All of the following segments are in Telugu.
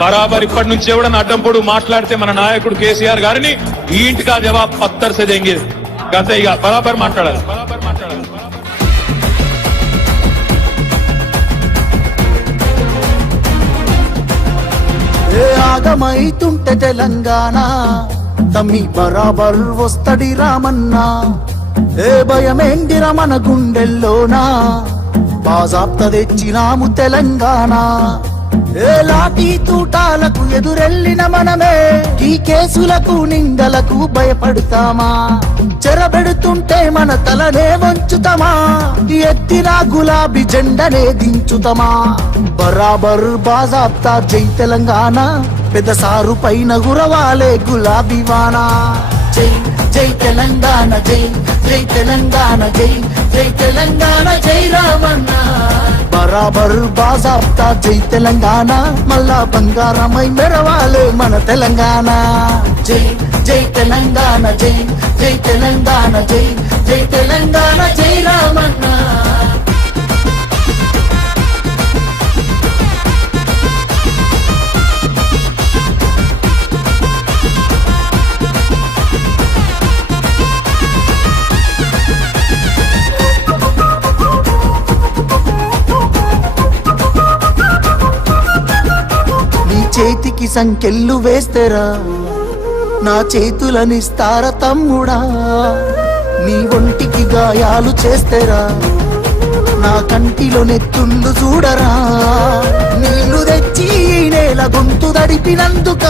బరాబర్ ఇప్పటి నుంచి ఎవడన్నా అడ్డంపొడు మాట్లాడితే మన నాయకుడు కేసీఆర్ గారిని ఈ ఇంటికా జవాబ్ పత్తర్ సే దేంగే గతే ఇక బరాబర్ మాట్లాడాలి. ఆగమైతుంటే తెలంగాణ తమ్మి బరాబర్ వస్తడి రామన్నా. ఏ భయమేందిర మన గుండెల్లోనా బాజాప్త తెచ్చినాము తెలంగాణ. ఏ లాఠీ తూటాలకు ఎదురెళ్ళిన మనమే ఈ కేసులకు నిందలకు భయపడతామా? చెరబెడుతుంటే మన తలనే వంచుతామా? ఎత్తిన గులాబీ జెండనే దించుతామా? బరాబర్ బాజాప్తా జై తెలంగాణ, పెద్ద సారు పైన గురవాలే గులాబీ వానా. జై జై తెలంగాణ, జై జై తెలంగాణ, జై జై తెలంగాణ, జై రామన్న. బరాబర్ బాజాప్తా జై తెలంగాణ, మళ్ళా బంగారమై మెరవాలే మన తెలంగాణ. జై జై తెలంగాణ, జై జై తెలంగాణ, జై జై తెలంగాణ, జై రామన్న. చేతికి సంకెళ్ళు వేస్తేరా నా చేతులనిస్తార తమ్ముడా. నీ ఒంటికి గాయాలు చేస్తేరా నా కంటిలో నెత్తుళ్ళు చూడరా. నీళ్లు తెచ్చి నేల గొంతు దడిపినందుక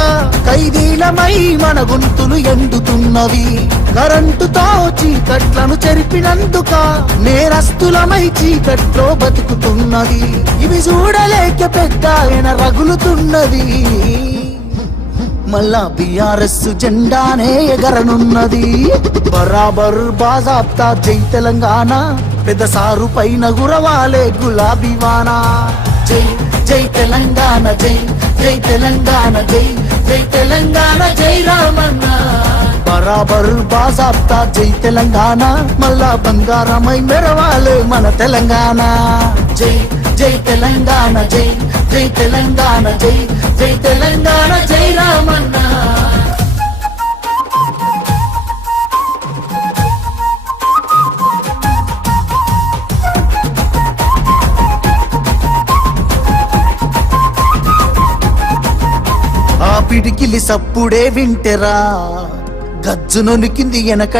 ఖైదీలమై మన గొంతులు ఎండుతున్నవి. కరెంటుతో చీకట్లను చెరిపినందుక నేరస్తులమై చీకట్లో బతుకుతున్నది. ఇవి చూడలేక పెద్ద ఆయన రగులుతున్నది. మళ్ళా బీఆర్ఎస్ జెండానే ఎగరనున్నది. బరాబర్ బాజాబ్తా జై తెలంగాణ, పెద్ద సారు పైన గురవాలే గులాబీ వానా. జై జై తెలంగాణ, జై జై తెలంగాణ, జై జై తెలంగాణ, జై రామన్న. బరాబర్ బాజాబ్తా జై తెలంగాణ, మళ్ళా బంగారమై మెరవాలే మన తెలంగాణ. జై జై తెలంగాణ, జై జై తెలంగాణ, జై జై తెలంగాణ, జై రామన్న. ఆ పిడికిలి సప్పుడే వింటెరా, గజ్జునొనికింది వెనక